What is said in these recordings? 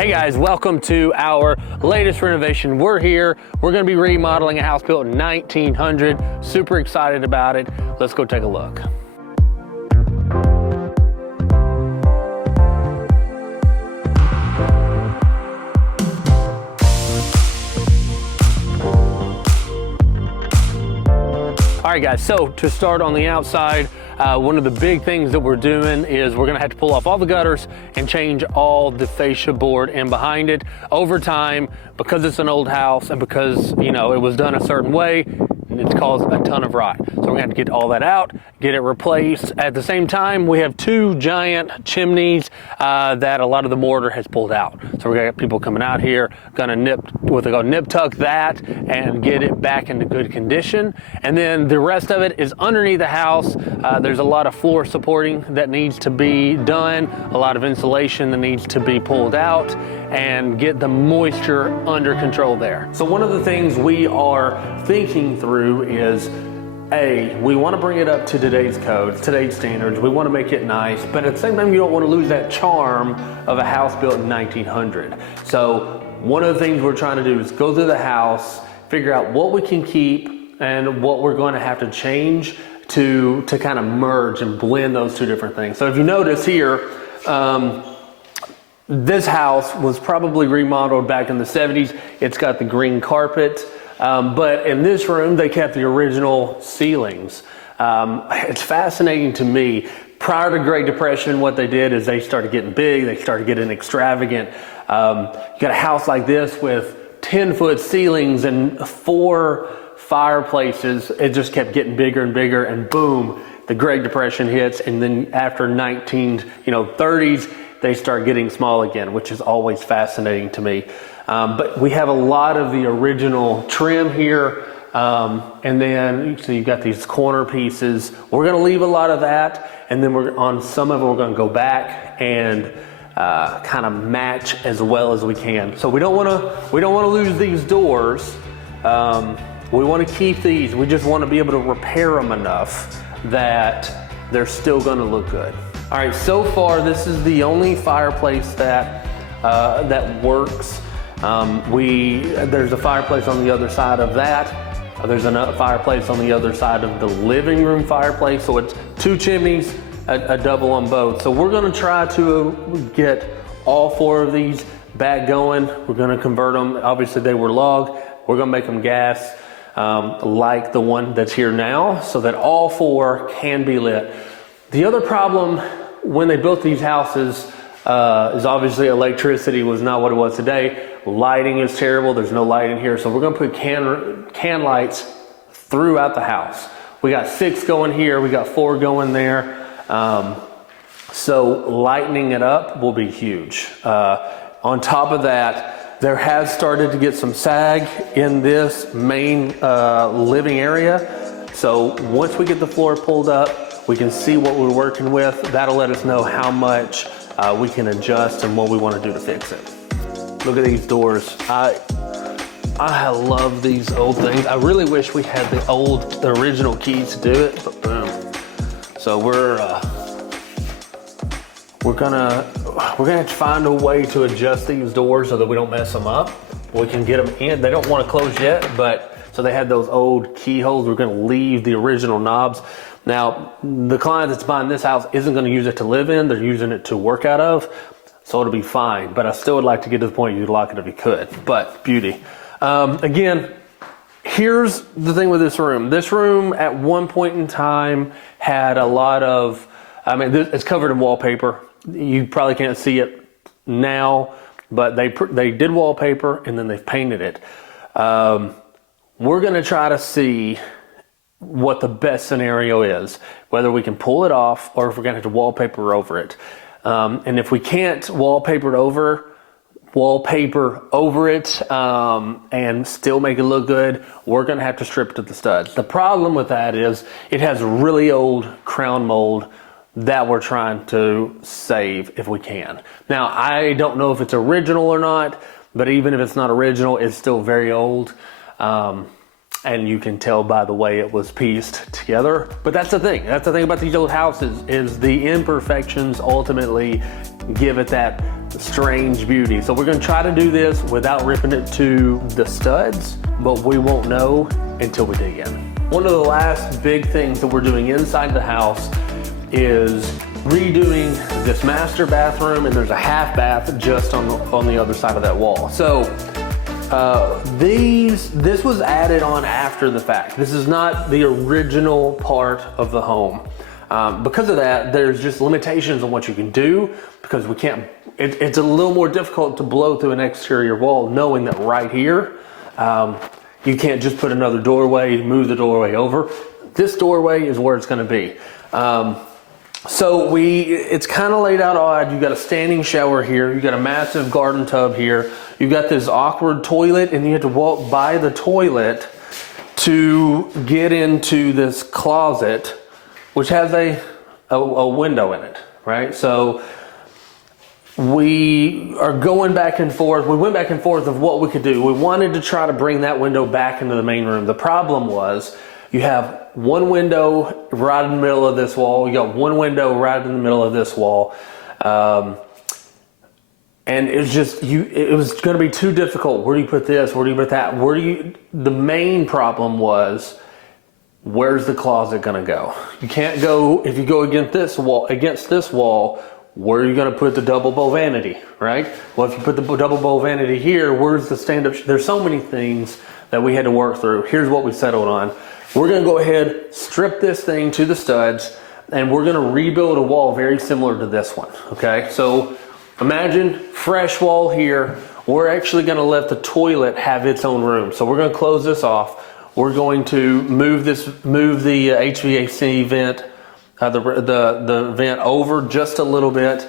Hey guys, welcome to our latest renovation. We're here. We're going to be remodeling a house built in 1900. Super excited about it. Let's go take a look. All right guys, so to start on the outside, one of the big things that we're doing is we're gonna have to pull off all the gutters and change all the fascia board in behind it. Over time, because it's an old house and because, you know, it was done a certain way, it's caused a ton of rot. So we're gonna have to get all that out, get it replaced. At the same time, we have two giant chimneys that a lot of the mortar has pulled out. So we're gonna get people coming out here, gonna nip tuck that and get it back into good condition. And then the rest of it is underneath the house. There's a lot of floor supporting that needs to be done, a lot of insulation that needs to be pulled out and get the moisture under control there. So one of the things we are thinking through is, we want to bring it up to today's codes, today's standards. We want to make it nice, but at the same time, you don't want to lose that charm of a house built in 1900. So one of the things we're trying to do is go through the house, figure out what we can keep and what we're going to have to change to kind of merge and blend those two different things. So if you notice here, this house was probably remodeled back in the 70s. It's got the green carpet, but in this room, they kept the original ceilings. It's fascinating to me. Prior to Great Depression, what they did is they started getting big, they started getting extravagant. You got a house like this with 10-foot ceilings and 4 fireplaces. It just kept getting bigger and bigger, and boom, the Great Depression hits, and then after 1930s, they start getting small again, which is always fascinating to me. But we have a lot of the original trim here. And then, so you've got these corner pieces. We're gonna leave a lot of that. And then on some of it, we're gonna go back and kind of match as well as we can. So we don't wanna lose these doors. We wanna keep these. We just wanna be able to repair them enough that they're still gonna look good. All right, so far this is the only fireplace that works. There's a fireplace on the other side of that. There's a fireplace on the other side of the living room fireplace. So it's 2 chimneys, a double on both. So we're gonna try to get all 4 of these back going. We're gonna convert them. Obviously they were log. We're gonna make them gas, like the one that's here now, so that all 4 can be lit. The other problem when they built these houses is obviously electricity was not what it was today. Lighting is terrible. There's no light in here. So we're going to put can lights throughout the house. We got 6 going here. We got 4 going there. So lightening it up will be huge. On top of that, there has started to get some sag in this main living area. So once we get the floor pulled up, we can see what we're working with. That'll let us know how much we can adjust and what we want to do to fix it. Look at these doors. I love these old things. I really wish we had the original keys to do it, but boom. So we're gonna have to find a way to adjust these doors so that we don't mess them up. We can get them in. They don't want to close yet, but so they had those old keyholes. We're gonna leave the original knobs. Now, the client that's buying this house isn't going to use it to live in. They're using it to work out of, so it'll be fine. But I still would like to get to the point you'd lock it if you could. But beauty. Again, here's the thing with this room. This room at one point in time had a lot of, it's covered in wallpaper. You probably can't see it now, but they did wallpaper and then they've painted it. We're going to try to see what the best scenario is, whether we can pull it off or if we're gonna have to wallpaper over it. And if we can't wallpaper over it and still make it look good, we're gonna have to strip it to the studs. The problem with that is it has really old crown mold that we're trying to save if we can. Now, I don't know if it's original or not, but even if it's not original, it's still very old. And you can tell by the way it was pieced together. But that's the thing. That's the thing about these old houses is the imperfections ultimately give it that strange beauty. So we're gonna try to do this without ripping it to the studs, but we won't know until we dig in. One of the last big things that we're doing inside the house is redoing this master bathroom, and there's a half bath just on the other side of that wall. So this was added on after the fact. This is not the original part of the home. Because of that, there's just limitations on what you can do, because we can't, it's a little more difficult to blow through an exterior wall, knowing that right here, you can't just put another doorway, move the doorway over. This doorway is where it's gonna be. So it's kind of laid out odd. You've got a standing shower here. You've got a massive garden tub here. You've got this awkward toilet, and you have to walk by the toilet to get into this closet, which has a window in it, right? So we are going back and forth. We went back and forth of what we could do. We wanted to try to bring that window back into the main room. The problem was you have one window right in the middle of this wall. You got one window right in the middle of this wall. And it was just, it was going to be too difficult. Where do you put this? Where do you put that? The main problem was, where's the closet going to go? You can't go, if you go against this wall, where are you going to put the double bow vanity, right? Well, if you put the double bow vanity here, where's the stand-up? There's so many things that we had to work through. Here's what we settled on. We're going to go ahead, strip this thing to the studs, and we're going to rebuild a wall very similar to this one, okay? So imagine fresh wall here. We're actually going to let the toilet have its own room. So we're going to close this off. We're going to move the HVAC vent, the vent over just a little bit.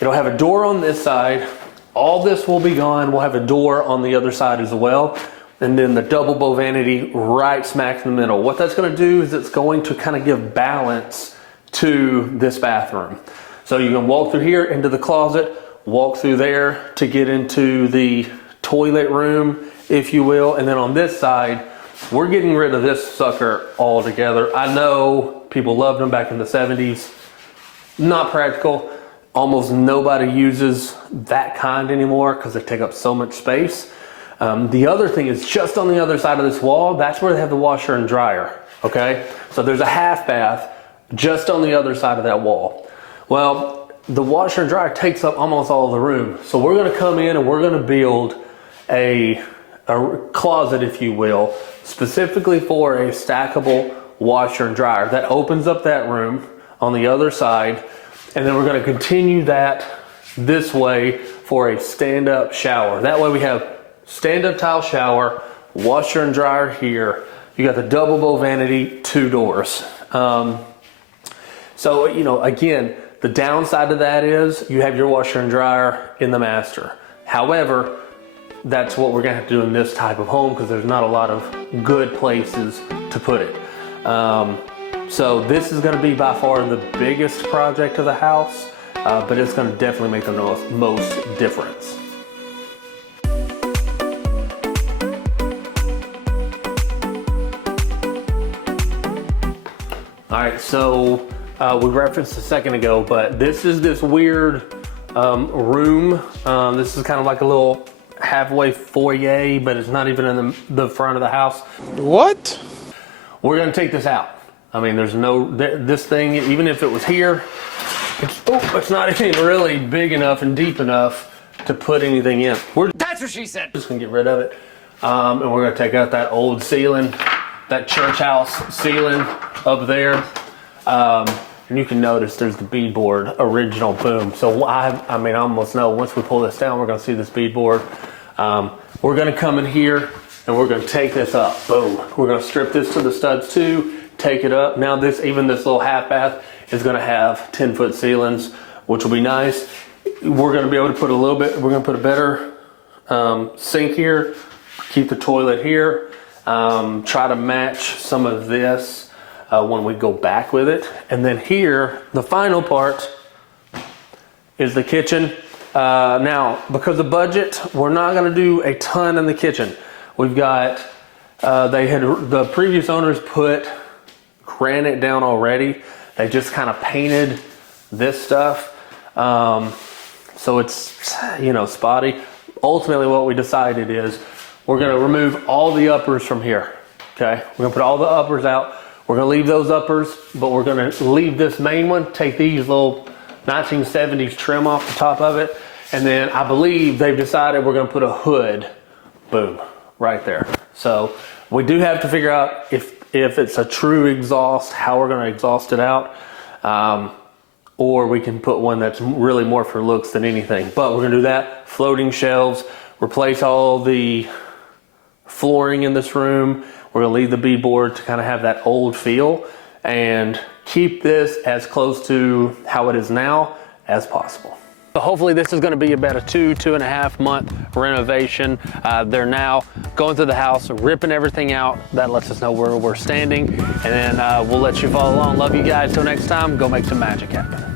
It'll have a door on this side. All this will be gone. We'll have a door on the other side as well. And then the double bow vanity right smack in the middle. What that's going to do is it's going to kind of give balance to this bathroom. So you can walk through here into the closet, walk through there to get into the toilet room, if you will. And then on this side, we're getting rid of this sucker altogether. I know people loved them back in the 70s. Not practical. Almost nobody uses that kind anymore because they take up so much space. The other thing is just on the other side of this wall, that's where they have the washer and dryer, okay? So there's a half bath just on the other side of that wall. Well, the washer and dryer takes up almost all of the room. So we're gonna come in and we're gonna build a closet, if you will, specifically for a stackable washer and dryer that opens up that room on the other side. And then we're gonna continue that this way for a stand-up shower. That way we have stand-up tile shower, washer and dryer here. You got the double bow vanity, 2 doors. So, you know, again, the downside of that is you have your washer and dryer in the master. However, that's what we're gonna have to do in this type of home because there's not a lot of good places to put it. So this is gonna be by far the biggest project of the house, but it's gonna definitely make the most difference. All right, so we referenced a second ago, but this is this weird room. This is kind of like a little halfway foyer, but it's not even in the front of the house. What? We're gonna take this out. I mean, there's no, this thing, even if it was here, it's not even really big enough and deep enough to put anything in. That's what she said. Just gonna get rid of it. And we're gonna take out that old ceiling, that church house ceiling up there. And you can notice there's the beadboard original boom. So I mean, I almost know once we pull this down, we're gonna see this beadboard. We're gonna come in here and we're gonna take this up, boom. We're gonna strip this to the studs too, take it up. Now even this little half bath is gonna have 10-foot ceilings, which will be nice. We're gonna be able to put a little bit, we're gonna put a better sink here, keep the toilet here, try to match some of this when we go back with it. And then here, the final part is the kitchen. Now, because of budget, we're not gonna do a ton in the kitchen. We've got, the previous owners put granite down already. They just kind of painted this stuff. So it's, you know, spotty. Ultimately what we decided is we're gonna remove all the uppers from here, okay? We're gonna put all the uppers out. We're gonna leave those uppers, but we're gonna leave this main one, take these little 1970s trim off the top of it, and then I believe they've decided we're gonna put a hood, boom, right there. So we do have to figure out if it's a true exhaust, how we're gonna exhaust it out. Or we can put one that's really more for looks than anything. But we're gonna do that. Floating shelves, replace all the flooring in this room. We're gonna leave the beadboard to kind of have that old feel and keep this as close to how it is now as possible. So hopefully this is gonna be about a 2.5 month renovation. They're now going through the house, ripping everything out. That lets us know where we're standing. And then we'll let you follow along. Love you guys. Till next time, go make some magic happen.